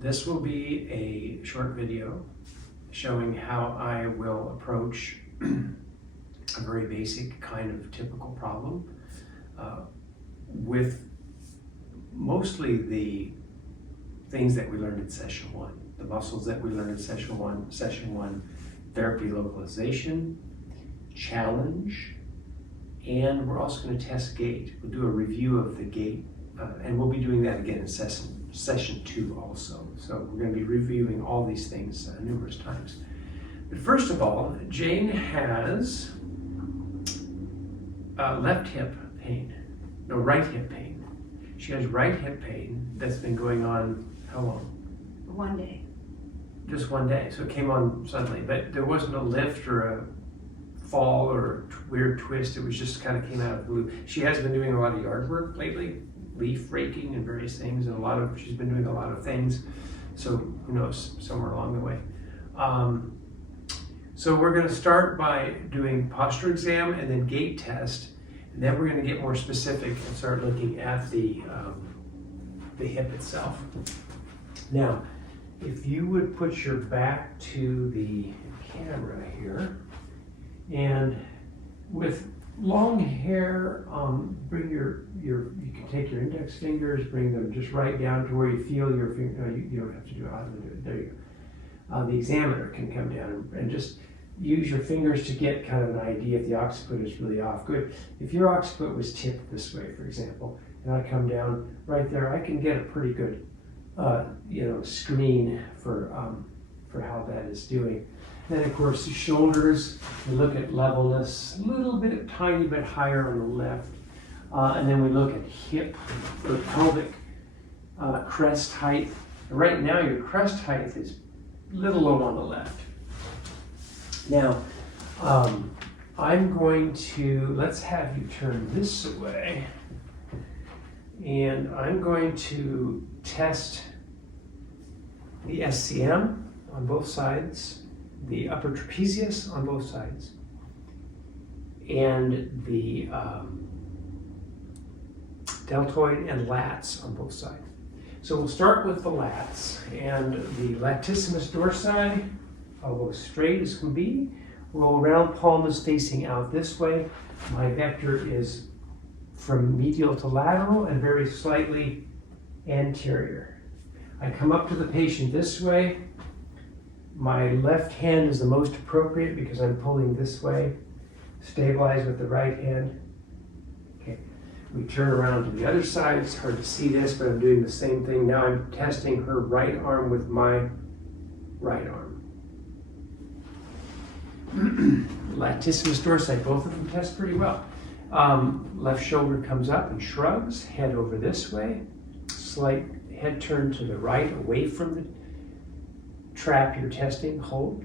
This will be a short video showing how I will approach a very basic kind of typical problem with mostly the things that we learned in session 1, the muscles that we learned in session one, therapy localization, challenge, and we're also going to test gait. We'll do a review of the gait, and we'll be doing that again in session 2 also. So we're going to be reviewing all these things numerous times. But first of all, Jane has right hip pain. She has right hip pain that's been going on how long? 1 day. Just 1 day. So it came on suddenly, but there wasn't a lift or a fall or a weird twist. It was just kind of came out of the blue. She has been doing a lot of yard work lately, leaf raking and various things, and she's been doing a lot of things. So who knows, somewhere along the way. So we're going to start by doing posture exam and then gait test, and then we're going to get more specific and start looking at the hip itself. Now, if you would put your back to the camera here, and with long hair, bring you can take your index fingers, bring them just right down to where you feel your finger. You don't have to do it. I'll do it. There you go. The examiner can come down and just use your fingers to get kind of an idea if the occiput is really off. Good. If your occiput was tipped this way, for example, and I come down right there, I can get a pretty good, screen for how that is doing. Then of course the shoulders, we look at levelness, a little bit, tiny bit higher on the left. And then we look at hip or pelvic crest height. Right now your crest height is a little low on the left. Now, I'm going to, let's have you turn this away. And I'm going to test the SCM on both sides, the upper trapezius on both sides, and the deltoid and lats on both sides. So we'll start with the lats, and the latissimus dorsi, I'll go straight as can be, roll around, palm is facing out this way. My vector is from medial to lateral and very slightly anterior. I come up to the patient this way. My left hand is the most appropriate because I'm pulling this way. Stabilize with the right hand. Okay, we turn around to the other side. It's hard to see this, but I'm doing the same thing. Now I'm testing her right arm with my right arm. Latissimus dorsi, both of them test pretty well. Left shoulder comes up and shrugs, head over this way, slight head turn to the right, away from the trap you're testing, hold.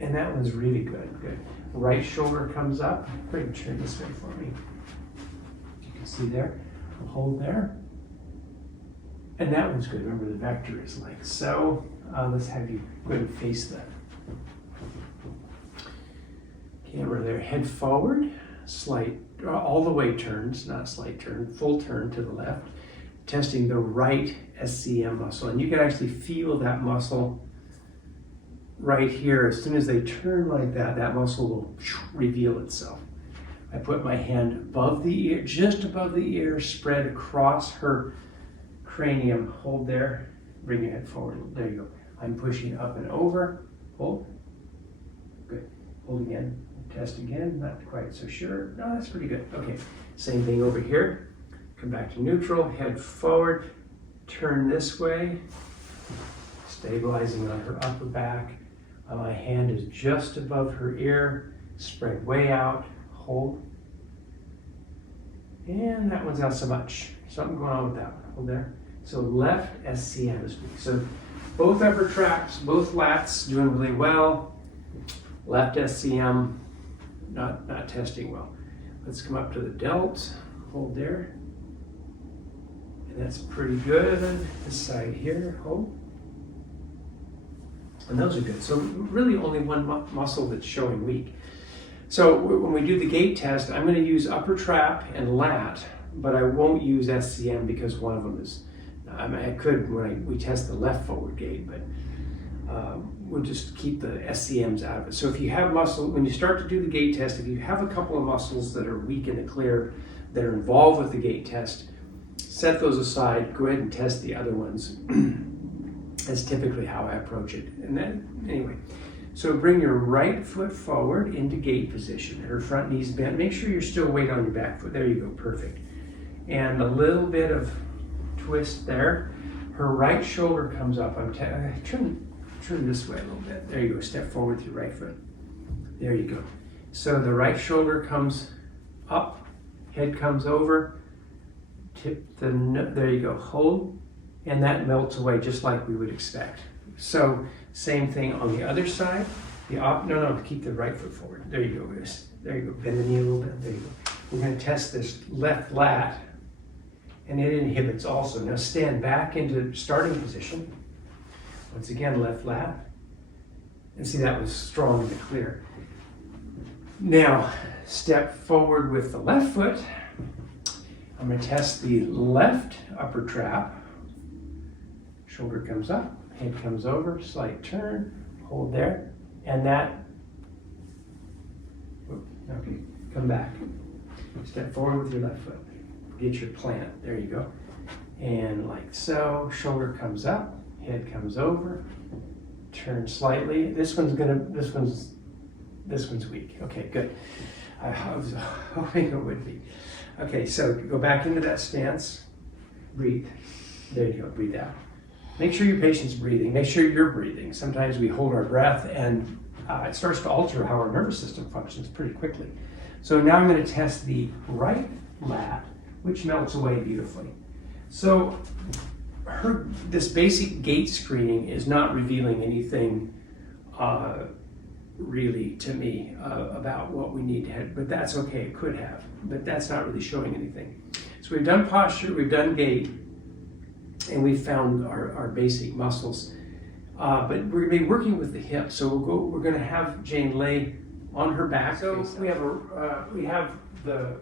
And that one's really good, good. Right shoulder comes up, bring turn this way for me. You can see there, we'll hold there. And that one's good, remember the vector is like so. Let's have you go ahead and face the camera there, head forward, slight, all the way turns, not slight turn, full turn to the left, testing the right SCM muscle. And you can actually feel that muscle right here. As soon as they turn like that, that muscle will reveal itself. I put my hand above the ear, just above the ear, spread across her cranium. Hold there, bring your head forward. There you go. I'm pushing up and over, hold. Good, hold again. Test again, not quite so sure. No, that's pretty good. Okay, same thing over here. Come back to neutral, head forward, turn this way, stabilizing on her upper back. My hand is just above her ear, spread way out, hold. And that one's not so much. Something going on with that one. Hold there. So left SCM is weak. So both upper traps, both lats doing really well. Left SCM, not testing well. Let's come up to the delt, hold there. And that's pretty good on this side here, hold. And those are good. So really only one muscle that's showing weak. So when we do the gait test, I'm going to use upper trap and lat, but I won't use SCM because one of them is I mean, I could when we test the left forward gait, but we'll just keep the SCMs out of it. So if you have muscle, when you start to do the gait test, if you have a couple of muscles that are weak in the clear, that are involved with the gait test, set those aside, go ahead and test the other ones. That's typically how I approach it. And then, anyway, so bring your right foot forward into gait position. Her front knee's bent. Make sure you're still weight on your back foot. There you go, perfect. And a little bit of twist there. Her right shoulder comes up. Turn this way a little bit. There you go. Step forward with your right foot. There you go. So the right shoulder comes up, head comes over, there you go. Hold, and that melts away just like we would expect. So same thing on the other side. Keep the right foot forward. There you go. There you go. Bend the knee a little bit. There you go. We're going to test this left lat, and it inhibits also. Now stand back into starting position. Once again, left lat. And see, that was strong and clear. Now, step forward with the left foot. I'm going to test the left upper trap. Shoulder comes up, head comes over, slight turn, hold there, and that, okay, come back. Step forward with your left foot. Get your plant, there you go. And like so, shoulder comes up, head comes over, turn slightly. This one's weak. Okay, good. I was hoping it would be. Okay, so go back into that stance. Breathe. There you go, breathe out. Make sure your patient's breathing. Make sure you're breathing. Sometimes we hold our breath and it starts to alter how our nervous system functions pretty quickly. So now I'm going to test the right lat, which melts away beautifully. So this basic gait screening is not revealing anything really to me about what we need to have, but that's okay, it could have, but that's not really showing anything. So we've done posture, we've done gait, and we've found our basic muscles, but we're going to be working with the hip. So we're going to have Jane lay on her back. So we have the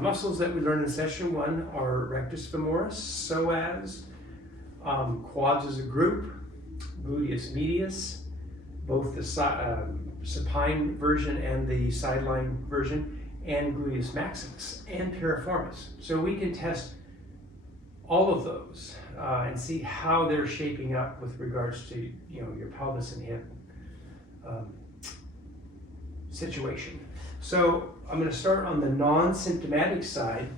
muscles that we learned in session 1 are rectus femoris, psoas, quads as a group, gluteus medius, both the supine version and the sideline version, and gluteus maximus and piriformis. So we can test all of those and see how they're shaping up with regards to your pelvis and hip situation. So I'm going to start on the non-symptomatic side.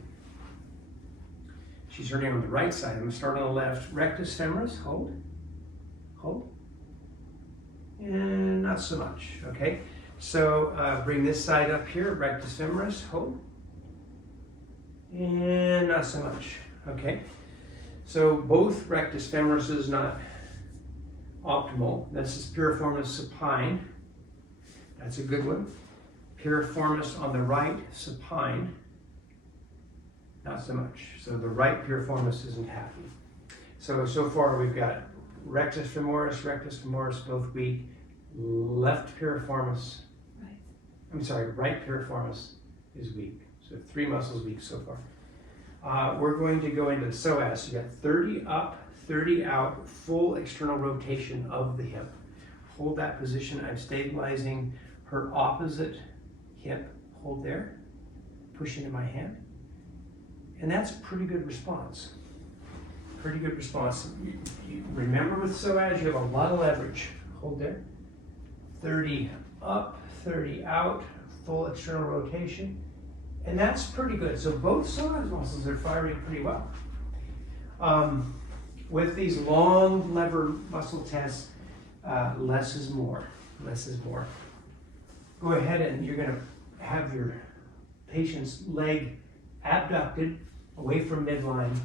She's hurting on the right side. I'm going to start on the left. Rectus femoris, hold, and not so much, okay? So bring this side up here, rectus femoris, hold, and not so much, okay? So both rectus femoris is not optimal. This is piriformis supine. That's a good one. Piriformis on the right, supine, not so much. So the right piriformis isn't happy. So far we've got rectus femoris both weak. Left piriformis, right piriformis is weak. So 3 muscles weak so far. We're going to go into the psoas. So you got 30 up, 30 out, full external rotation of the hip. Hold that position. I'm stabilizing her opposite hip. Hold there. Push into my hand. And that's a pretty good response. Pretty good response. You remember with psoas, you have a lot of leverage. Hold there. 30 up, 30 out, full external rotation. And that's pretty good. So both psoas muscles are firing pretty well. With these long lever muscle tests, less is more. Less is more. Go ahead and you're going to have your patient's leg abducted away from midline.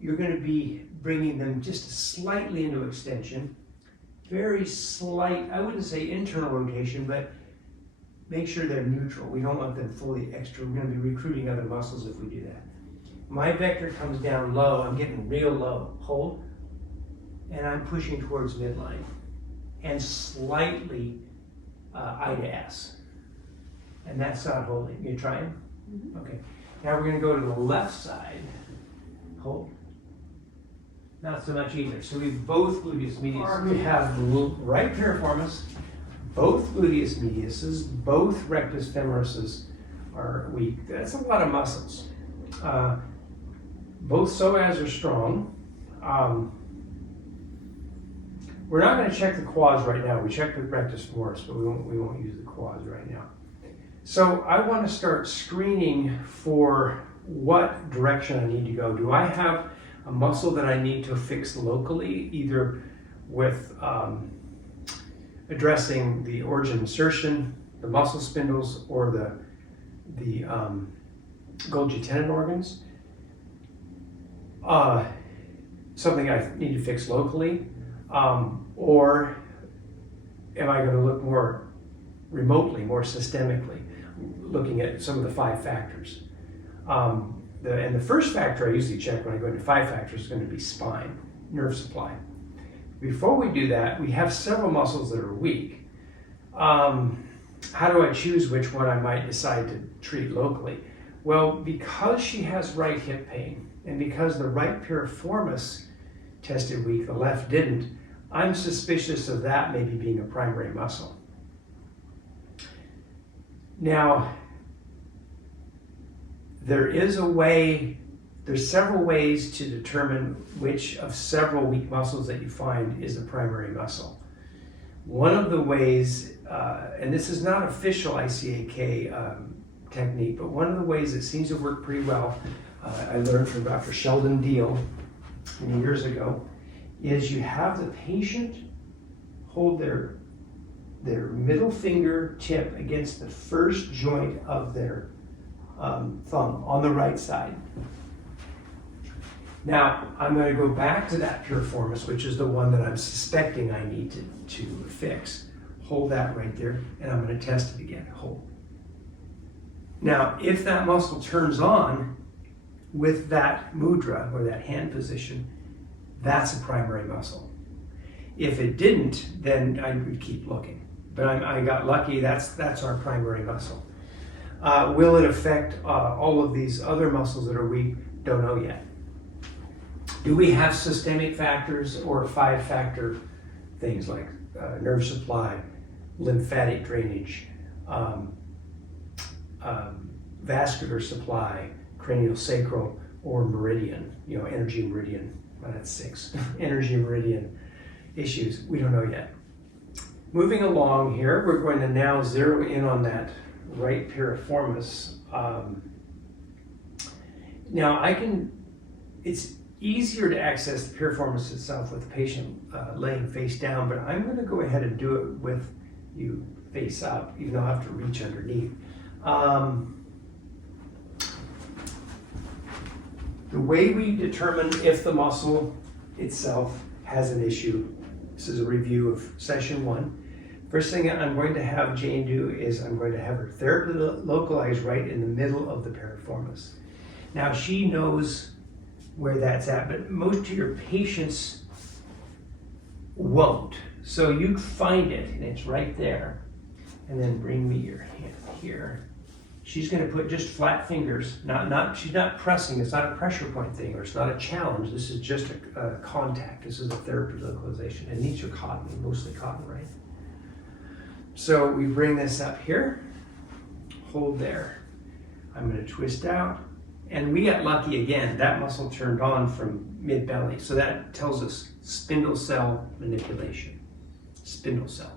You're going to be bringing them just slightly into extension. Very slight, I wouldn't say internal rotation, but make sure they're neutral. We don't want them fully extra. We're going to be recruiting other muscles if we do that. My vector comes down low. I'm getting real low. Hold. And I'm pushing towards midline. And slightly I to S. And that's not holding. You trying? Mm-hmm. Okay. Now we're going to go to the left side. Hold. not so much either. So we have both gluteus medius. We have right piriformis, both gluteus mediuses, both rectus femorises are weak. That's a lot of muscles. Both psoas are strong. We're not going to check the quads right now. We checked with rectus femoris, but we won't use the quads right now. So I want to start screening for what direction I need to go. Do I have a muscle that I need to fix locally, either with addressing the origin insertion, the muscle spindles, or the Golgi tendon organs? Something I need to fix locally, or am I going to look more remotely, more systemically, looking at some of the 5 factors? And the first factor I usually check when I go into 5 factors is going to be spine, nerve supply. Before we do that, we have several muscles that are weak. How do I choose which one I might decide to treat locally? Well, because she has right hip pain, and because the right piriformis tested weak, the left didn't, I'm suspicious of that maybe being a primary muscle. Now, there's several ways to determine which of several weak muscles that you find is a primary muscle. One of the ways, and this is not official ICAK technique, but one of the ways that seems to work pretty well, I learned from Dr. Sheldon Deal many years ago, is you have the patient hold their middle finger tip against the first joint of their thumb on the right side. Now, I'm going to go back to that piriformis, which is the one that I'm suspecting I need to fix. Hold that right there, and I'm going to test it again. Hold. Now, if that muscle turns on with that mudra, or that hand position, that's a primary muscle. If it didn't, then I would keep looking. But I got lucky, that's our primary muscle. Will it affect all of these other muscles that are weak? Don't know yet. Do we have systemic factors or 5-factor things like nerve supply, lymphatic drainage, vascular supply, craniosacral, or meridian, energy meridian? Well, that's 6. Energy meridian issues, we don't know yet. Moving along here, we're going to now zero in on that right piriformis. Now it's easier to access the piriformis itself with the patient laying face down, but I'm going to go ahead and do it with you face up, even though I have to reach underneath. The way we determine if the muscle itself has an issue, this is a review of session 1. First thing I'm going to have Jane do is I'm going to have her therapy localize right in the middle of the piriformis. Now she knows where that's at, but most of your patients won't. So you find it, and it's right there. And then bring me your hand here. She's going to put just flat fingers, she's not pressing, it's not a pressure point thing, or it's not a challenge, this is just a contact, this is a therapy localization. And these are cotton, mostly cotton, right? So we bring this up here, hold there. I'm going to twist out, and we got lucky again, that muscle turned on from mid-belly, so that tells us spindle cell manipulation, spindle cell.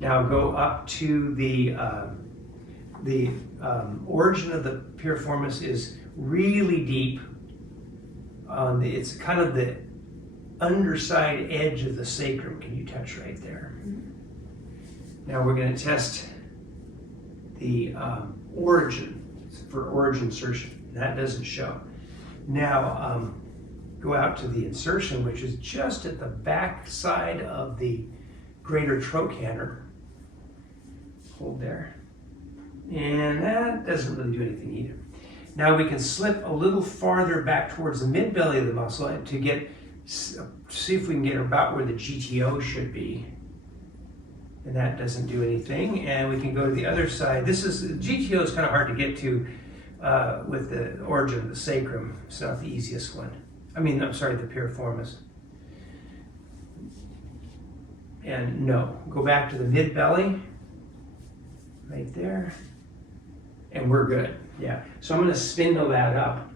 Now go up to the origin of the piriformis is really deep. It's kind of the underside edge of the sacrum. Can you touch right there? Now we're going to test the origin for origin insertion. That doesn't show. Now go out to the insertion, which is just at the back side of the greater trochanter. Hold there. And that doesn't really do anything either. Now we can slip a little farther back towards the mid-belly of the muscle to see if we can get about where the GTO should be. And that doesn't do anything. And we can go to the other side. GTO is kind of hard to get to with the origin of the sacrum. It's not the easiest one. I'm sorry, the piriformis. And no, go back to the mid belly, right there, and we're good. Yeah, so I'm going to spindle that up.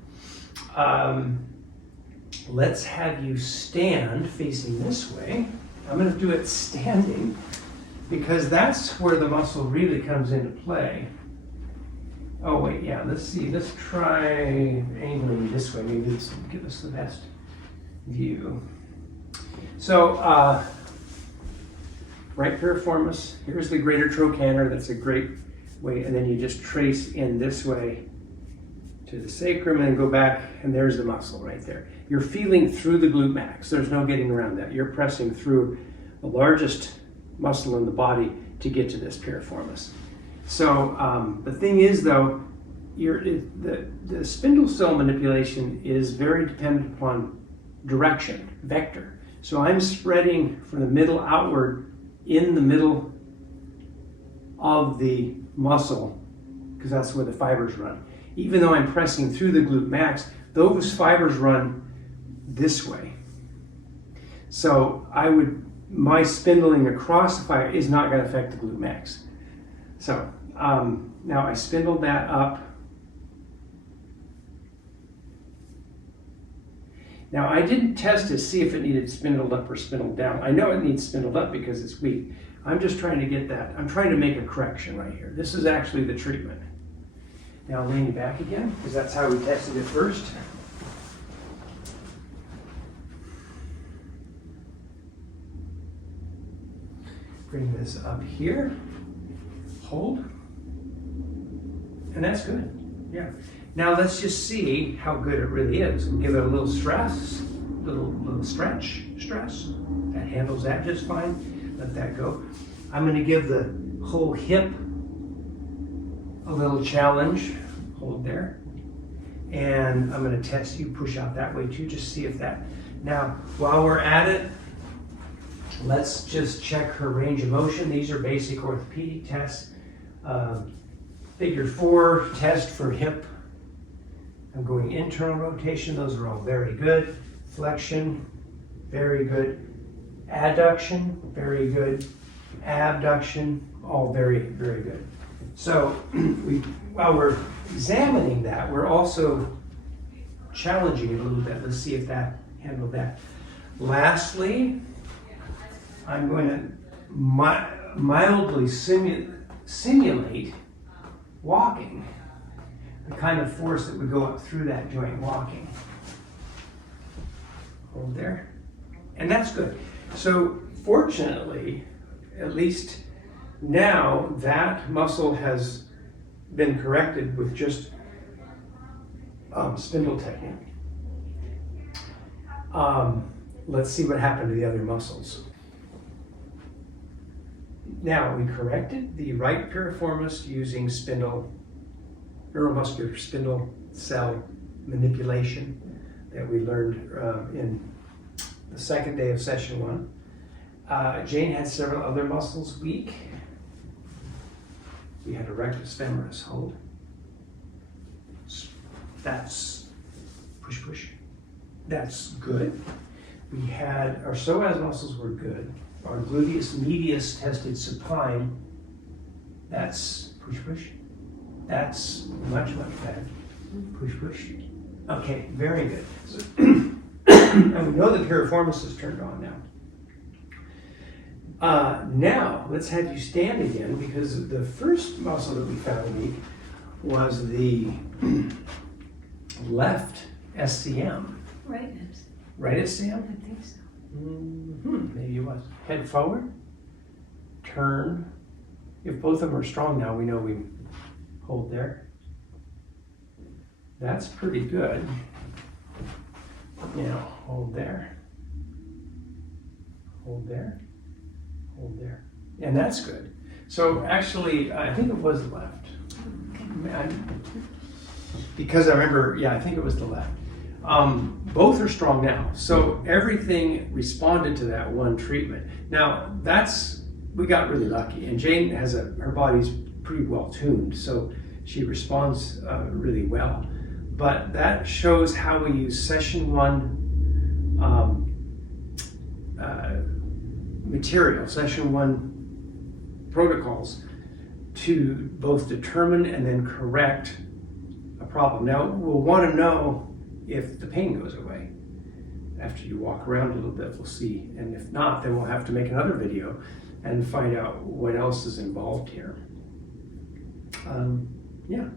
Let's have you stand facing this way. I'm going to do it standing because that's where the muscle really comes into play. Oh wait, yeah, let's see, let's try angling this way. Maybe this will give us the best view. So, right piriformis, here's the greater trochanter, that's a great way, and then you just trace in this way to the sacrum and go back, and there's the muscle right there. You're feeling through the glute max, there's no getting around that. You're pressing through the largest muscle in the body to get to this piriformis. So the thing is though, the spindle cell manipulation is very dependent upon direction, vector. So I'm spreading from the middle outward in the middle of the muscle, because that's where the fibers run. Even though I'm pressing through the glute max, those fibers run this way. So my spindling across the fiber is not going to affect the glute max. So now I spindled that up. Now I didn't test to see if it needed spindled up or spindled down. I know it needs spindled up because it's weak. I'm just trying to get that. I'm trying to make a correction right here. This is actually the treatment. Now lean back again, because that's how we tested it first. Bring this up here. Hold. And that's good. Yeah. Now let's just see how good it really is. We'll give it a little stress, little stretch, stress. That handles that just fine. Let that go. I'm going to give the whole hip a little challenge. Hold there. And I'm going to test you, push out that way too, just see if that. Now, while we're at it, let's just check her range of motion. These are basic orthopedic tests. Figure 4 test for hip. I'm going internal rotation. Those are all very good. Flexion, very good. Adduction, very good. Abduction, all very, very good. So while we're examining that, we're also challenging it a little bit. Let's see if that handled that. Lastly, I'm going to mildly simulate walking, the kind of force that would go up through that joint walking. Hold there. And that's good. So fortunately, at least now that muscle has been corrected with just spindle technique. Let's see what happened to the other muscles. Now, we corrected the right piriformis using neuromuscular spindle cell manipulation that we learned in the second day of session 1. Jane had several other muscles weak. We had a rectus femoris hold. That's push, push. That's good. We had our psoas muscles were good. Our gluteus medius tested supine. That's push, push. That's much, much better. Push, push. Okay, very good. So, and we know the piriformis is turned on now. Now, let's have you stand again, because the first muscle that we found weak was the left SCM. Right. Right SCM? I think so. Maybe it was. Head forward, turn. If both of them are strong now, we know we hold there. That's pretty good. Now, hold there. Hold there. Hold there. And that's good. So actually, I think it was the left. Because I remember, I think it was the left. Both are strong now. So everything responded to that one treatment. Now, we got really lucky. And Jane her body's pretty well tuned, so she responds really well. But that shows how we use session 1 material, session 1 protocols to both determine and then correct a problem. Now, we'll want to know if the pain goes away. After you walk around a little bit, we'll see. And if not, then we'll have to make another video and find out what else is involved here. Yeah.